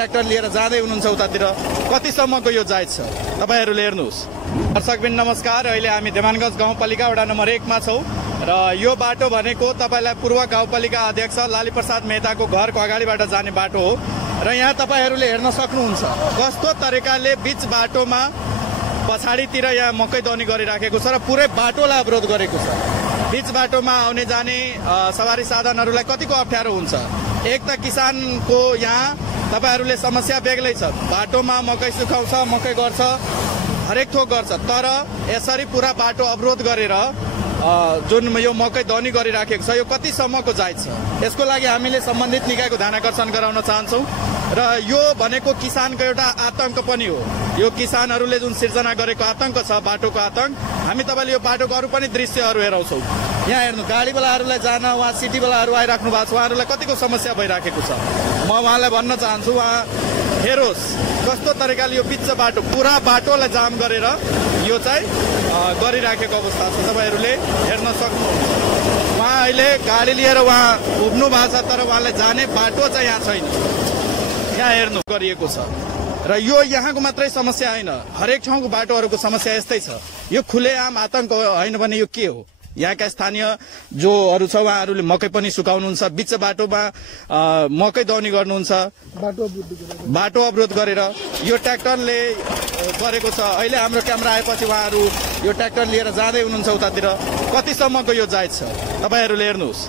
Tractor लिएर जाँदै हुनुहुन्छ उतातिर, कतिसम्मको यो जायज छ तपाईहरुले हेर्नुहोस्। दर्शकबिन नमस्कार, अहिले हामी देवानगञ्ज गाउँपालिका वडा नम्बर 1 मा छौं र यो बाटो भनेको तपाईलाई पूर्व गाउँपालिका अध्यक्ष लालीप्रसाद मेहताको घरको अगाडिबाट जाने बाटो हो र यहाँ तपाईहरुले हेर्न सक्नुहुन्छ कस्तो तरिकाले बीच बाटोमा पछाडीतिर यहाँ मकै दनी गरिराखेको छ र पुरै बाटोलाई अवरोध गरेको छ। बीच बाटोमा आउने जाने सवारी साधनहरूलाई कतिको अप्ठ्यारो हुन्छ। एक त किसानको यहाँ तपाईहरुले समस्या बेग्लै छ, बाटोमा मकै सुकाउँछ, मकै गर्छ, हरेक थोक गर्छ, तर यसरी पुरा बाटो अवरोध गरेर जुन यो मकै दनी गरिराखेको छ यो कतिसम्मको जायज छ, यसको लागि हामीले सम्बन्धित निकायको ध्यानाकर्षण गराउन चाहन्छौँ र यो भनेको किसानको एउटा आतंक पनि हो। यो किसानहरूले जुन सिर्जना गरेको आतंक छ, बाटोको आतंक, हामी तपाईले यो बाटोको अरू पनि दृश्यहरू हेराउँछौँ। यहाँ हेर्नु, गाडीवालाहरूलाई जान उहाँ सिटीवालाहरू आइराख्नु भएको छ, उहाँहरूलाई कतिको समस्या भइराखेको छ। म उहाँलाई भन्न चाहन्छु, उहाँ हेरोस् कस्तो तरिकाले यो बिच बाटो पुरा बाटोलाई जाम गरेर यो चाहिँ गरिराखेको अवस्था छ, तपाईहरुले हेर्न सक्नुहुन्छ। उहाँ अहिले गाडी लिएर उहाँ उभ्नु भएको छ, तर उहाँलाई जाने बाटो चाहिँ यहाँ छैन। यहाँ हेर्नु गरिएको छ र यो यहाँको मात्रै समस्या होइन, हरेक ठाउँको बाटोहरूको समस्या यस्तै छ। यो खुलेआम आतंक होइन भने यो के हो? यहाँका स्थानीय जोहरू छ उहाँहरूले मकै पनि सुकाउनुहुन्छ, बिच बाटोमा मकै दौनी गर्नुहुन्छ, बाटो अवरोध गरेर यो ट्र्याक्टरले गरेको छ। अहिले हाम्रो क्यामेरा आएपछि उहाँहरू यो ट्र्याक्टर लिएर जाँदै हुनुहुन्छ उतातिर, कतिसम्मको यो जायज छ तपाईहरुले हेर्नुहोस्।